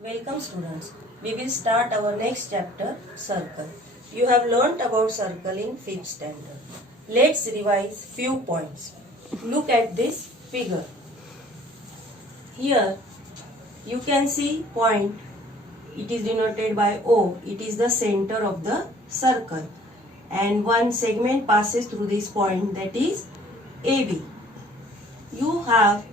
Welcome students. We will start our next chapter, circle. You have learnt about circle in 5th standard. Let's revise few points. Look at this figure. Here you can see point. It is denoted by O. It is the center of the circle. And one segment passes through this point, that is AB. You have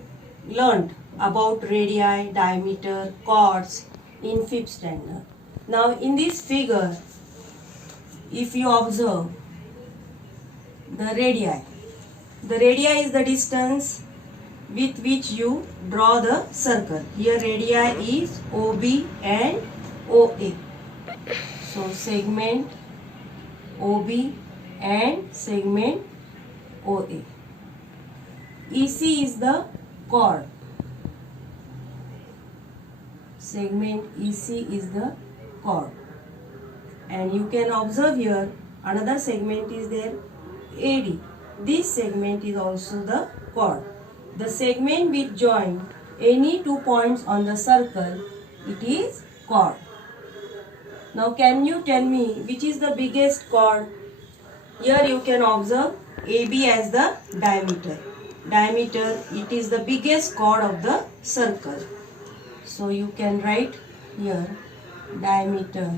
learnt about radii, diameter, chords in 5th standard. Now in this figure, if you observe the radii is the distance with which you draw the circle. Here radii is OB and OA. So segment OB and segment OA. EC is the chord. Segment EC is the chord. And you can observe here another segment is there, AD. This segment is also the chord. The segment which join any 2 points on the circle, it is chord. Now can you tell me which is the biggest chord? Here you can observe AB as the diameter. Diameter, it is the biggest chord of the circle. So you can write here diameter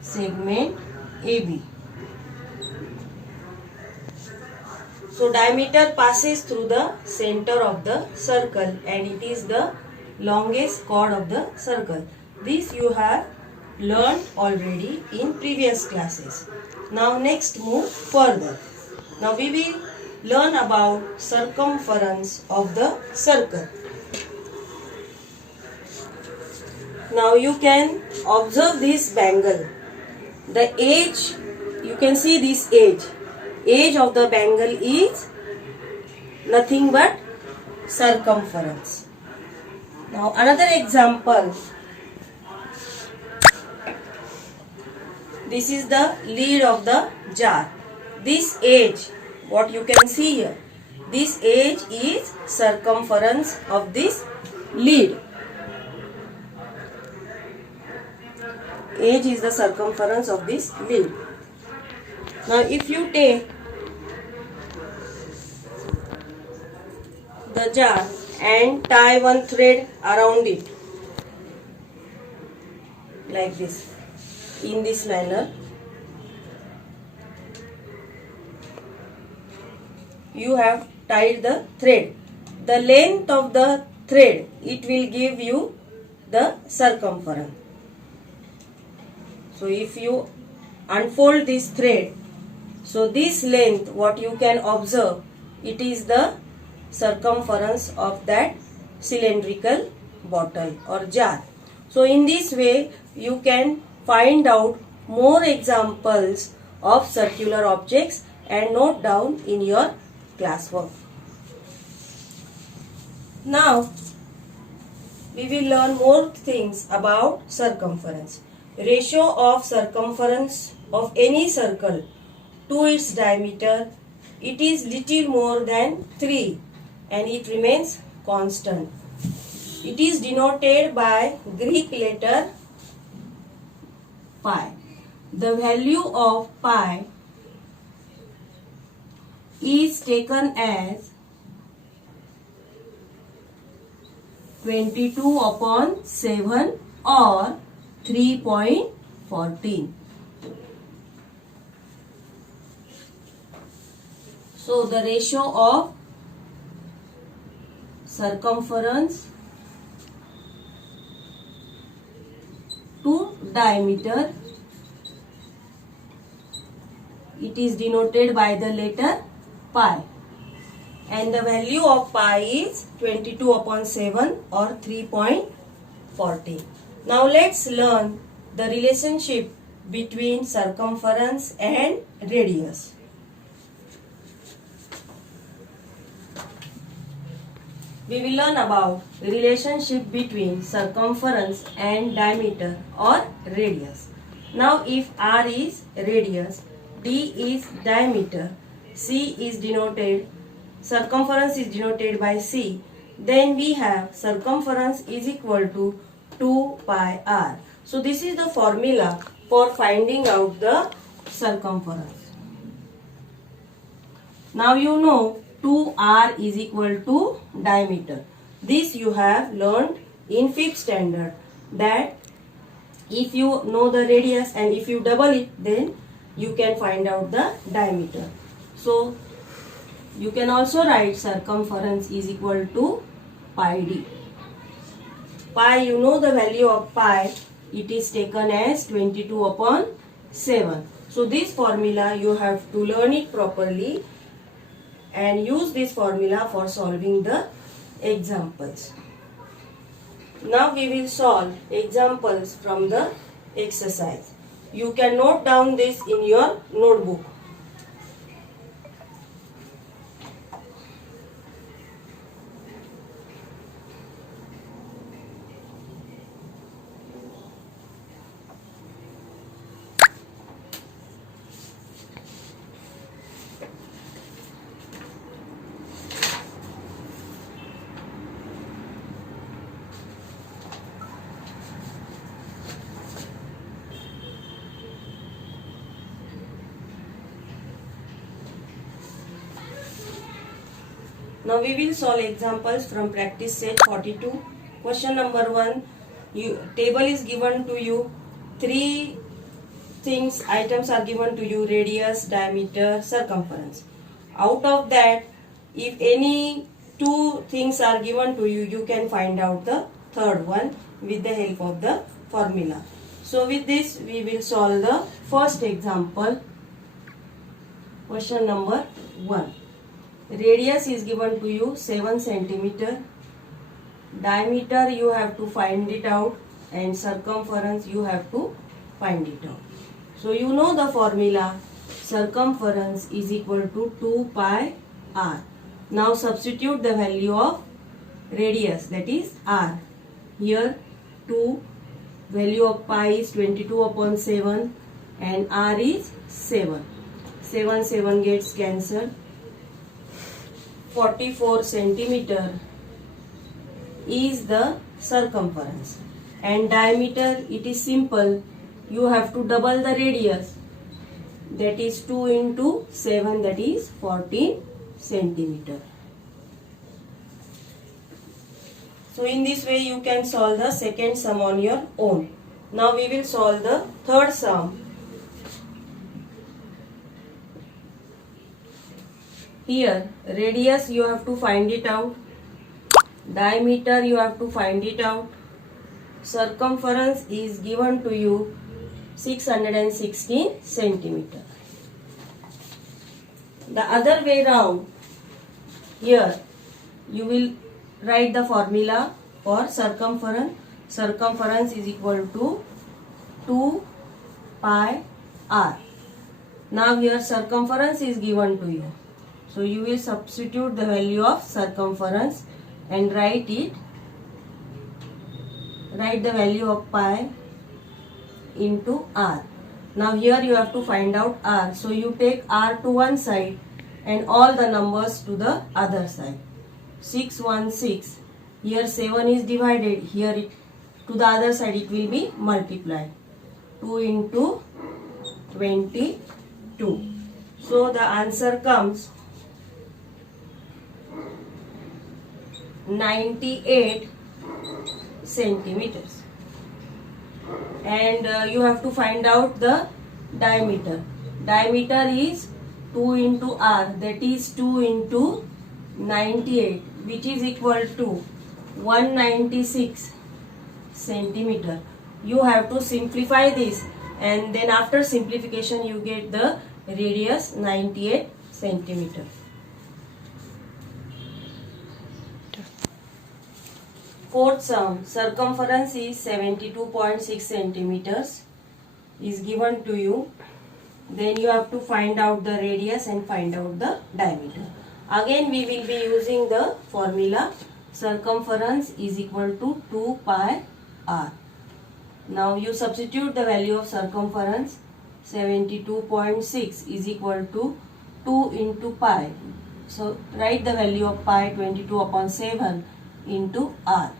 segment AB. So diameter passes through the center of the circle and it is the longest chord of the circle. This you have learned already in previous classes. Now next move further. Now we will learn about circumference of the circle. Now you can observe this bangle. The edge, you can see this edge. Edge of the bangle is nothing but circumference. Now another example. This is the lid of the jar. This edge, what you can see here, this edge is circumference of this lid. Edge is the circumference of this lid. Now if you take the jar and tie one thread around it like this, in this manner, you have tied the thread. The length of the thread, it will give you the circumference. So if you unfold this thread, so this length, what you can observe, it is the circumference of that cylindrical bottle or jar. So in this way, you can find out more examples of circular objects and note down in your classwork. Now, we will learn more things about circumference. Ratio of circumference of any circle to its diameter, it is little more than 3 and it remains constant. It is denoted by Greek letter pi. The value of pi is taken as 22 upon 7 or 3.14. So the ratio of circumference to diameter, it is denoted by the letter pi. And the value of pi is 22 upon 7 or 3.14. Now let's learn the relationship between circumference and radius. We will learn about the relationship between circumference and diameter or radius. Now if R is radius, D is diameter, C is denoted, circumference is denoted by C, then we have circumference is equal to 2 pi r. So this is the formula for finding out the circumference. Now you know 2r is equal to diameter. This you have learned in 5th standard, that if you know the radius and if you double it, then you can find out the diameter. So you can also write circumference is equal to pi d. Pi, you know the value of pi, it is taken as 22 upon 7. So this formula you have to learn it properly and use this formula for solving the examples. Now we will solve examples from the exercise. You can note down this in your notebook. Now we will solve examples from practice set 42. Question number 1. Table is given to you. 3 items are given to you: radius, diameter, circumference. Out of that, if any 2 things are given to you, you can find out the third one with the help of the formula. So with this we will solve the first example. Question number 1. Radius is given to you 7 centimeter. Diameter you have to find it out, and circumference you have to find it out. So you know the formula, circumference is equal to 2 pi r. Now substitute the value of radius, that is r. Here 2, value of pi is 22 upon 7 and r is 7. 7 gets cancelled. 44 centimeter is the circumference, and diameter, it is simple, you have to double the radius, that is 2 into 7, that is 14 centimeter. So in this way you can solve the second sum on your own. Now we will solve the third sum. Here radius you have to find it out, diameter you have to find it out, circumference is given to you 616 centimeter. The other way round, here you will write the formula for circumference. Circumference is equal to 2 pi r. Now here circumference is given to you. So you will substitute the value of circumference and write it. Write the value of pi into r. Now here you have to find out r. So you take r to one side and all the numbers to the other side. 616. Here 7 is divided. Here to the other side it will be multiplied. 2 into 22. So the answer comes 98 centimeters. And you have to find out the diameter. Diameter is 2 into r, that is 2 into 98, which is equal to 196 centimeter. You have to simplify this, and then after simplification you get the radius 98 centimeter. Fourth sum, circumference is 72.6 centimeters is given to you. Then you have to find out the radius and find out the diameter. Again we will be using the formula, circumference is equal to 2 pi r. Now you substitute the value of circumference, 72.6 is equal to 2 into pi. So write the value of pi, 22 upon 7 into r.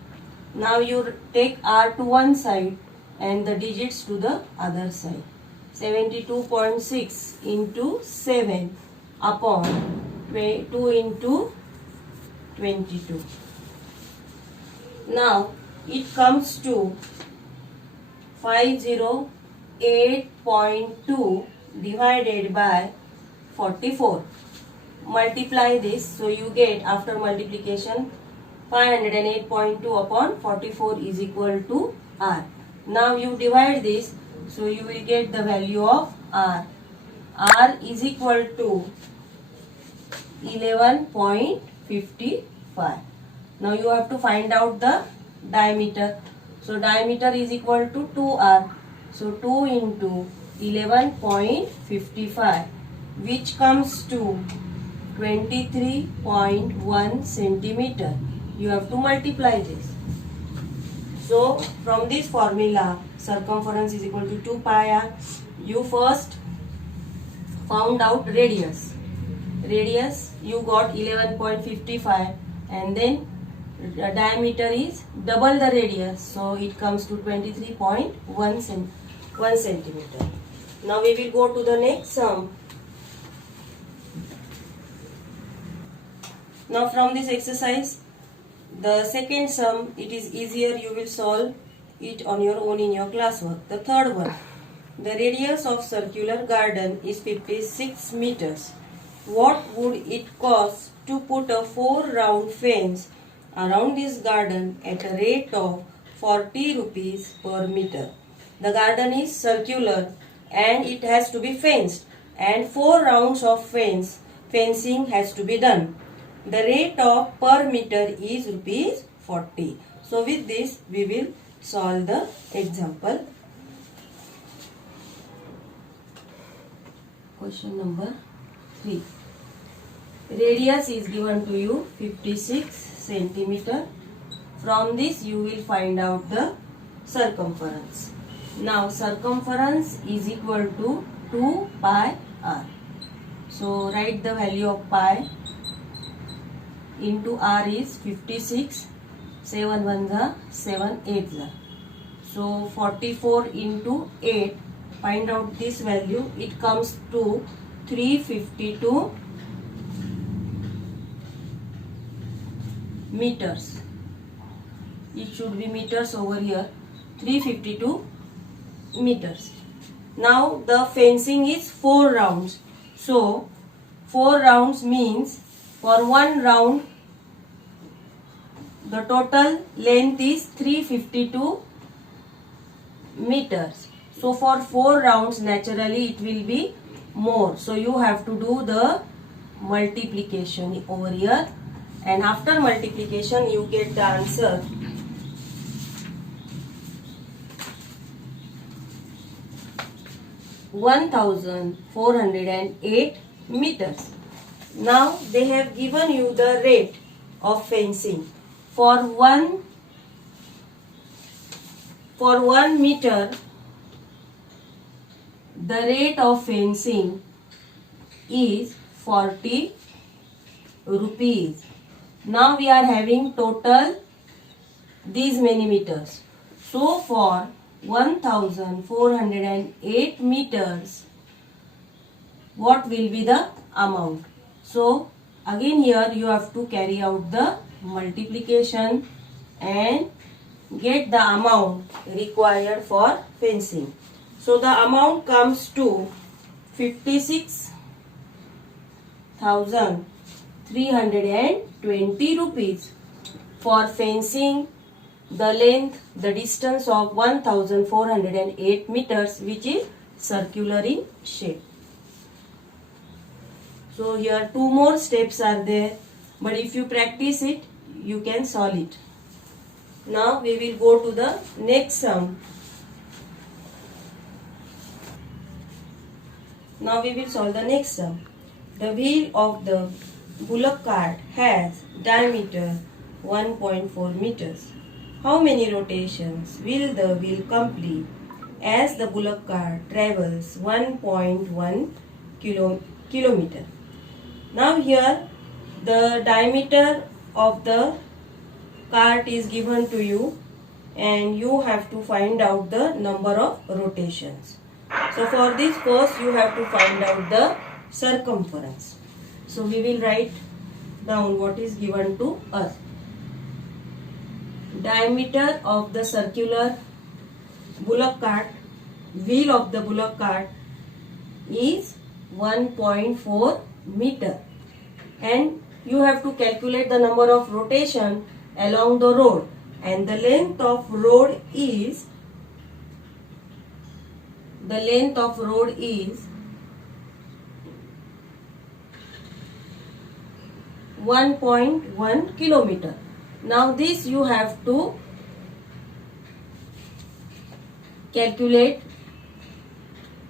Now you take R to one side and the digits to the other side. 72.6 into 7 upon 2 into 22. Now it comes to 508.2 divided by 44. Multiply this, so you get, after multiplication, 508.2 upon 44 is equal to R. Now you divide this, so you will get the value of R. R is equal to 11.55. Now you have to find out the diameter. So diameter is equal to 2R. So 2 into 11.55, which comes to 23.1 centimeter. You have to multiply this. So from this formula, circumference is equal to 2 pi r. You first found out radius. Radius you got 11.55, and then the diameter is double the radius, so it comes to 23.1 centimeter. Now we will go to the next sum. Now from this exercise, the second sum, it is easier, you will solve it on your own in your classwork. The third one, the radius of circular garden is 56 meters. What would it cost to put a 4 round fence around this garden at a rate of 40 rupees per meter? The garden is circular and it has to be fenced, and 4 rounds of fencing has to be done. The rate of per meter is rupees 40. So with this we will solve the example. Question number 3. Radius is given to you 56 centimeter. From this you will find out the circumference. Now circumference is equal to 2 pi r. So write the value of pi. Into r is 56, 7 1s are 7 8s are. So 44 into 8, find out this value, it comes to 352 meters. It should be meters over here, 352 meters. Now the fencing is 4 rounds. So 4 rounds means for one round the total length is 352 meters. So for 4 rounds naturally it will be more. So you have to do the multiplication over here, and after multiplication you get the answer. (1,408 meters. Now they have given you the rate of fencing. For 1 meter, the rate of fencing is 40 rupees. Now we are having total these many meters. So for 1,408 meters, what will be the amount? So again here you have to carry out the multiplication and get the amount required for fencing. So the amount comes to 56,320 rupees for fencing the length, the distance of 1,408 meters, which is circular in shape. So here 2 more steps are there, but if you practice it, you can solve it. Now we will go to the next sum. Now we will solve the next sum. The wheel of the bullock cart has diameter 1.4 meters. How many rotations will the wheel complete as the bullock cart travels 1.1 kilometer? Now here the diameter of the cart is given to you and you have to find out the number of rotations. So for this first you have to find out the circumference. So we will write down what is given to us. Diameter of the circular bullock cart, wheel of the bullock cart is 1.4 meter, and you have to calculate the number of rotation along the road, and the length of road is 1.1 kilometer. Now this you have to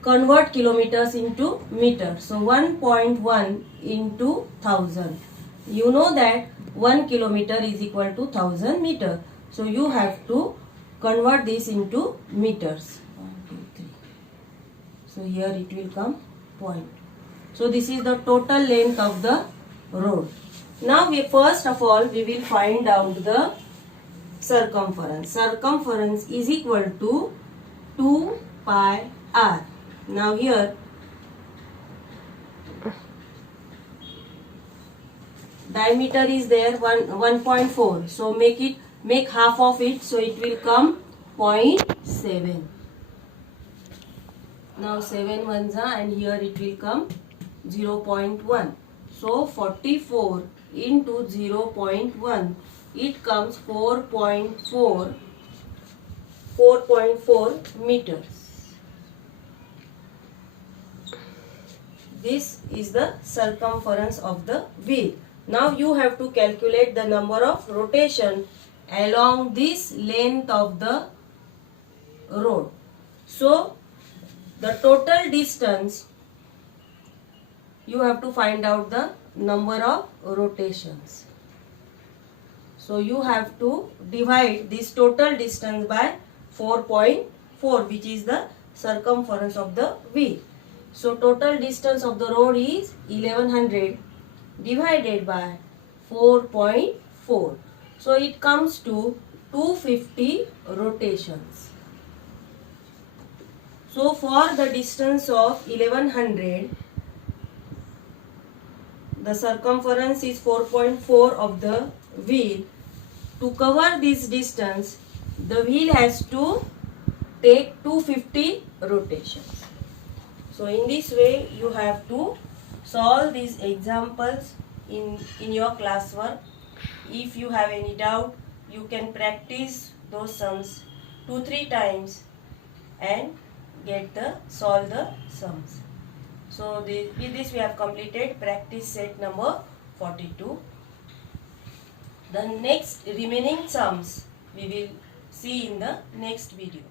convert kilometers into meters. So 1.1 into 1000. You know that 1 kilometer is equal to 1000 meter. So you have to convert this into meters. 1, 2, 3. So here it will come point. So this is the total length of the road. Now first of all we will find out the circumference. Circumference is equal to 2 pi r. Now here diameter is there 1.4. So make half of it, so it will come 0.7. Now 7 ones are, and here it will come 0.1. So 44 into 0.1, it comes 4.4 meters. This is the circumference of the wheel. Now you have to calculate the number of rotation along this length of the road. So the total distance, you have to find out the number of rotations. So you have to divide this total distance by 4.4, which is the circumference of the wheel. So total distance of the road is 1100 divided by 4.4. So it comes to 250 rotations. So for the distance of 1100, the circumference is 4.4 of the wheel. To cover this distance, the wheel has to take 250 rotations. So in this way you have to solve these examples in your classwork. If you have any doubt, you can practice those sums 2-3 times and solve the sums. So with this we have completed practice set number 42. The next remaining sums we will see in the next video.